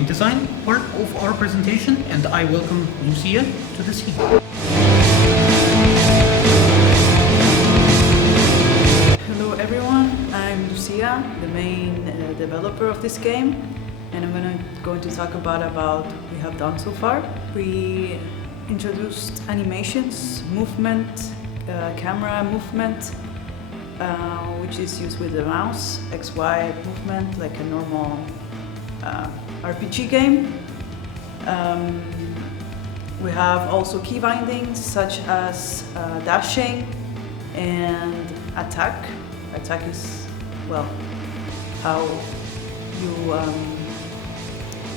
game design part of our presentation, and I welcome Lucia to the scene. Hello everyone, I'm Lucia, the main developer of this game, and I'm going to talk about what we have done so far. We introduced animations, movement, camera movement, which is used with the mouse, XY movement, like a normal RPG game. We have also key bindings such as dashing and attack. Attack is, well, how you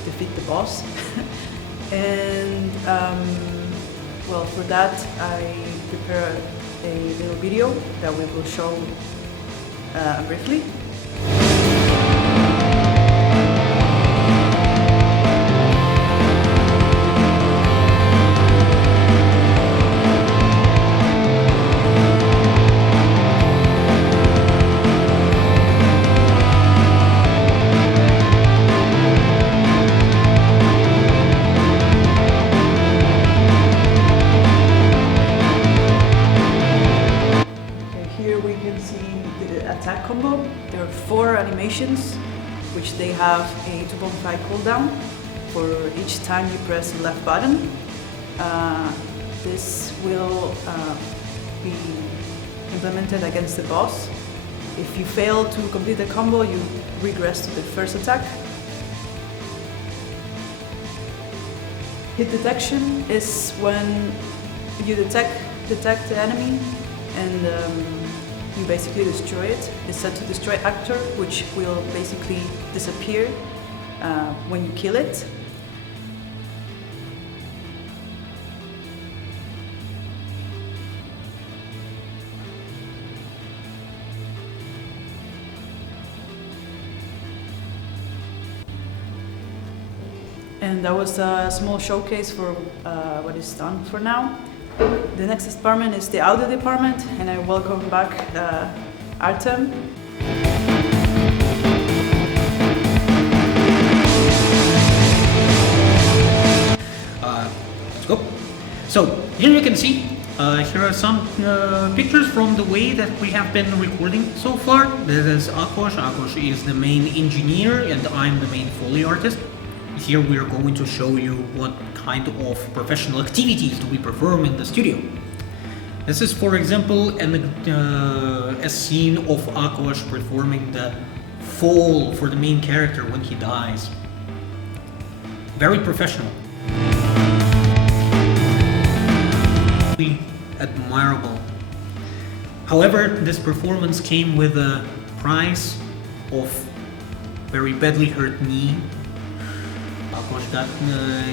defeat the boss. And well, for that I prepared a little video that we will show briefly. Attack combo. There are 4 animations, which they have a 2.5 cooldown for each time you press the left button. This will be implemented against the boss. If you fail to complete the combo, you regress to the first attack. Hit detection is when you detect the enemy and you basically destroy it. It's set to destroy actor, which will basically disappear when you kill it. And that was a small showcase for what is done for now. The next department is the audio department, and I welcome back Artem. Let's go. So here you can see, here are some pictures from the way that we have been recording so far. This is Akos. Akos is the main engineer and I'm the main Foley artist. Here we are going to show you what kind of professional activities do we perform in the studio. This is, for example, a scene of Akos performing the fall for the main character when he dies. Very professional. Really admirable. However, this performance came with a price of very badly hurt knee. Akos got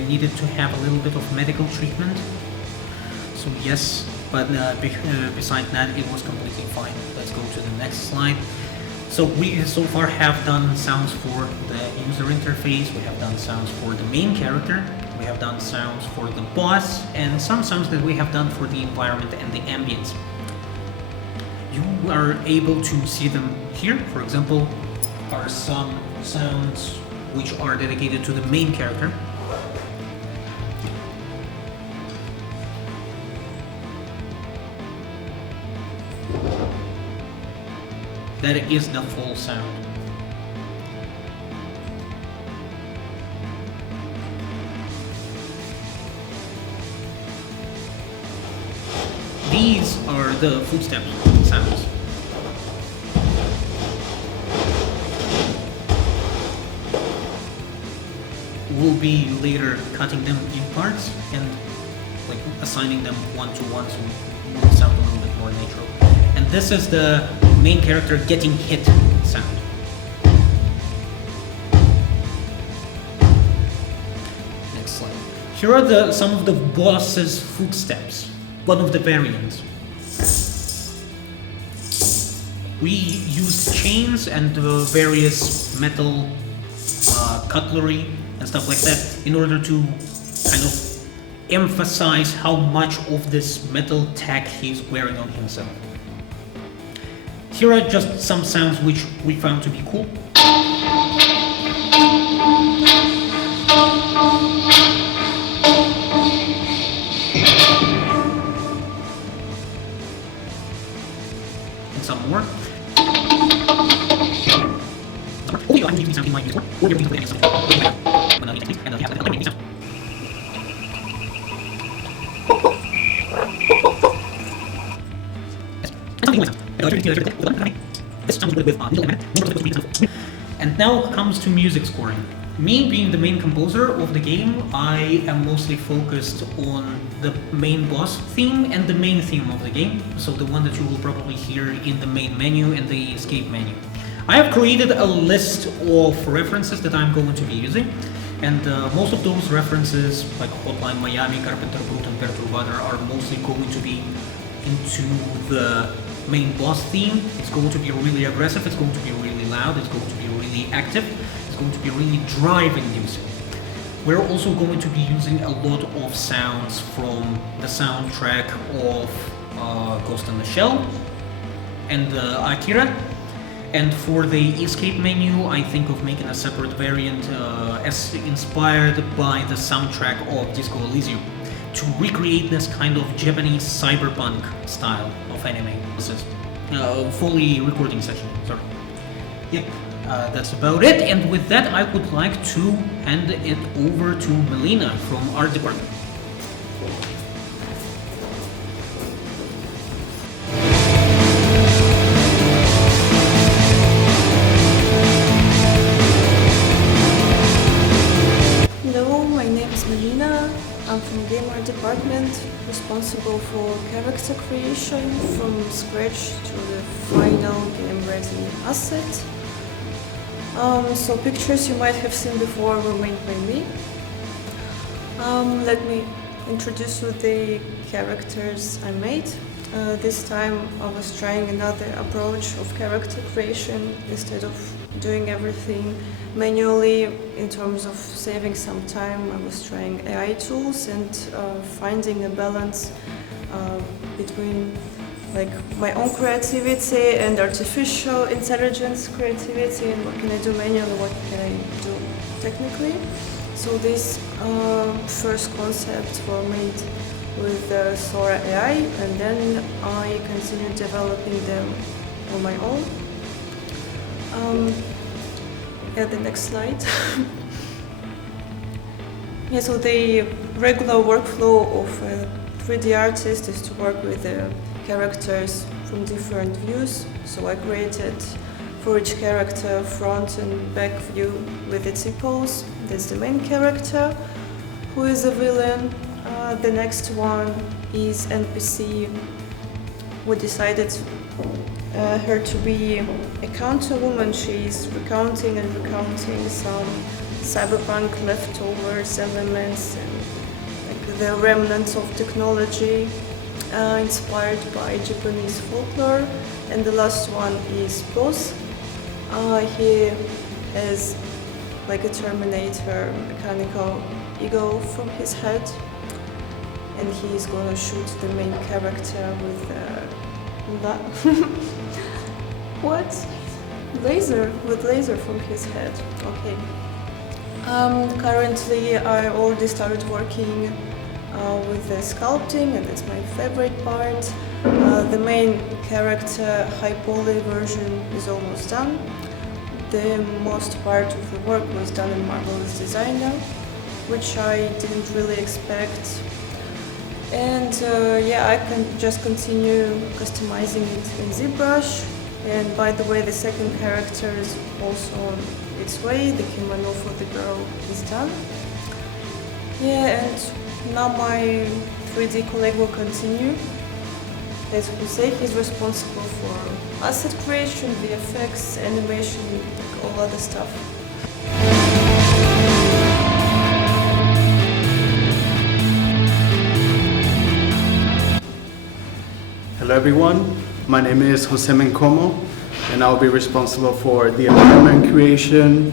needed to have a little bit of medical treatment. So yes, but besides that, it was completely fine. Let's go to the next slide. So we so far have done sounds for the user interface, we have done sounds for the main character, we have done sounds for the boss, and some sounds that we have done for the environment and the ambience. You are able to see them here. For example, are some sounds which are dedicated to the main character. That is the full sound. These are the footsteps sounds. We'll be later cutting them in parts and like assigning them one to one, so it will sound a little bit more natural. And this is the main character getting hit sound. Next slide. Here are some of the boss's footsteps, one of the variants. We used chains and various metal cutlery and stuff like that in order to kind of emphasize how much of this metal tag he's wearing on himself. Here are just some sounds which we found to be cool. some more. And now comes to music scoring. Me being the main composer of the game, I am mostly focused on the main boss theme and the main theme of the game, so the one that you will probably hear in the main menu and the escape menu. I have created a list of references that I'm going to be using, and most of those references, like Hotline Miami, Carpenter Brut, and Perturbator, are mostly going to be into the main boss theme. It's going to be really aggressive, it's going to be really loud, it's going to be really active, it's going to be really drive-inducing. We're also going to be using a lot of sounds from the soundtrack of Ghost in the Shell and Akira. And for the escape menu, I think of making a separate variant as inspired by the soundtrack of Disco Elysium to recreate this kind of Japanese cyberpunk style of anime. This is fully recording session, sorry. Yep, that's about it. And with that, I would like to hand it over to Melina from Art Department. I'm from Game Art Department, responsible for character creation from scratch to the final game-ready asset. So pictures you might have seen before were made by me. Let me introduce you the characters I made. This time I was trying another approach of character creation instead of doing everything manually. In terms of saving some time, I was trying AI tools and finding a balance between like my own creativity and artificial intelligence creativity, and what can I do manually, what can I do technically. So these first concepts were made with Sora AI, and then I continued developing them on my own. The next slide. So the regular workflow of a 3D artist is to work with the characters from different views. So I created for each character front and back view with its equals. That's the main character, who is a villain. The next one is NPC. We decided her to be a counter-woman. She's recounting and recounting some cyberpunk leftovers, elements, and like the remnants of technology inspired by Japanese folklore. And the last one is Boss. He has like a Terminator mechanical ego from his head, and he's gonna shoot the main character with what? Laser from his head. Okay. Currently I already started working with the sculpting, and that's my favorite part. The main character high poly version is almost done. The most part of the work was done in Marvelous Designer, which I didn't really expect. And I can just continue customizing it in ZBrush. And by the way, the second character is also on its way. The kimono for the girl is done. And now my 3D colleague will continue. As Jose, he's responsible for asset creation, VFX, animation, like all other stuff. Hello everyone, my name is Jose Mencomo, and I'll be responsible for the environment creation,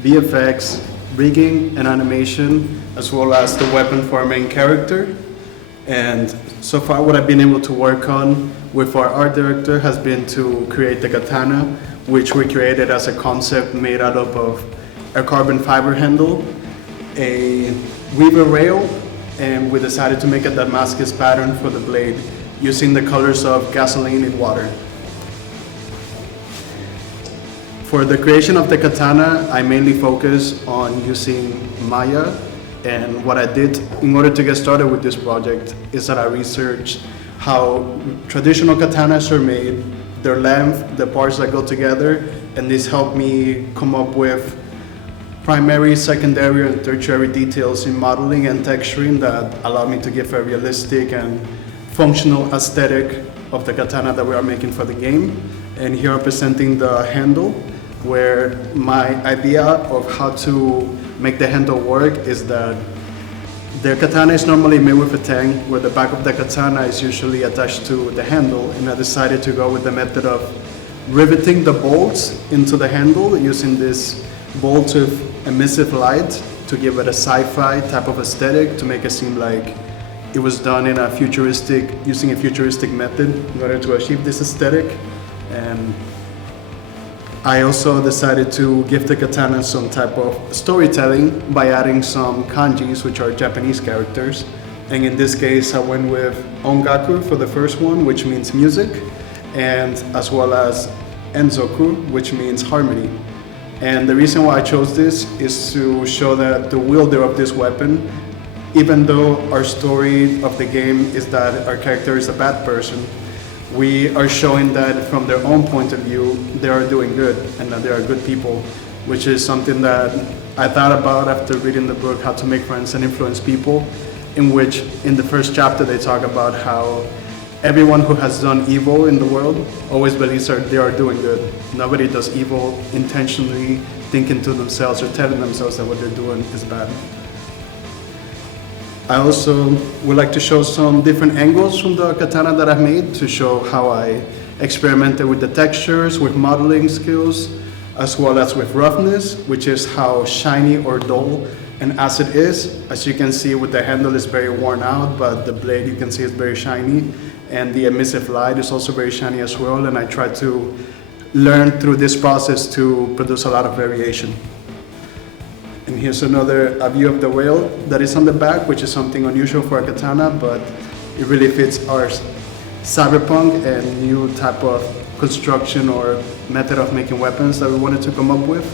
VFX, rigging and animation, as well as the weapon for our main character. And so far what I've been able to work on with our art director has been to create the katana, which we created as a concept made out of a carbon fiber handle, a weaver rail, and we decided to make a Damascus pattern for the blade, using the colors of gasoline and water. For the creation of the katana, I mainly focus on using Maya, and what I did in order to get started with this project is that I researched how traditional katanas are made, their length, the parts that go together, and this helped me come up with primary, secondary, and tertiary details in modeling and texturing that allow me to give a realistic and functional aesthetic of the katana that we are making for the game. And here I'm presenting the handle, where my idea of how to make the handle work is that the katana is normally made with a tang, where the back of the katana is usually attached to the handle, and I decided to go with the method of riveting the bolts into the handle using this bolt with emissive light to give it a sci-fi type of aesthetic, to make it seem like it was done in a futuristic, using a futuristic method in order to achieve this aesthetic. And I also decided to give the katana some type of storytelling by adding some kanjis, which are Japanese characters. And in this case, I went with ongaku for the first one, which means music, and as well as enzoku, which means harmony. And the reason why I chose this is to show that the wielder of this weapon, even though our story of the game is that our character is a bad person, we are showing that from their own point of view, they are doing good and that they are good people, which is something that I thought about after reading the book, How to Make Friends and Influence People, in which in the first chapter they talk about how everyone who has done evil in the world always believes that they are doing good. Nobody does evil intentionally thinking to themselves or telling themselves that what they're doing is bad. I also would like to show some different angles from the katana that I've made to show how I experimented with the textures, with modeling skills, as well as with roughness, which is how shiny or dull an acid is. As you can see, with the handle is very worn out, but the blade you can see is very shiny, and the emissive light is also very shiny as well, and I try to learn through this process to produce a lot of variation. And here's a view of the whale that is on the back, which is something unusual for a katana, but it really fits our cyberpunk and new type of construction or method of making weapons that we wanted to come up with.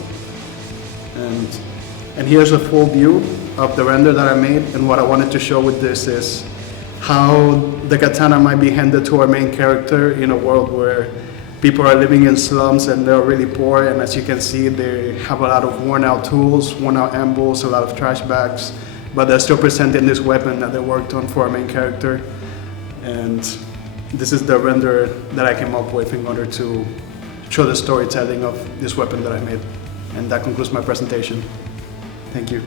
And here's a full view of the render that I made, and what I wanted to show with this is how the katana might be handed to our main character in a world where people are living in slums and they're really poor, and as you can see, they have a lot of worn out tools, worn out anvils, a lot of trash bags, but they're still presenting this weapon that they worked on for our main character. And this is the render that I came up with in order to show the storytelling of this weapon that I made. And that concludes my presentation. Thank you.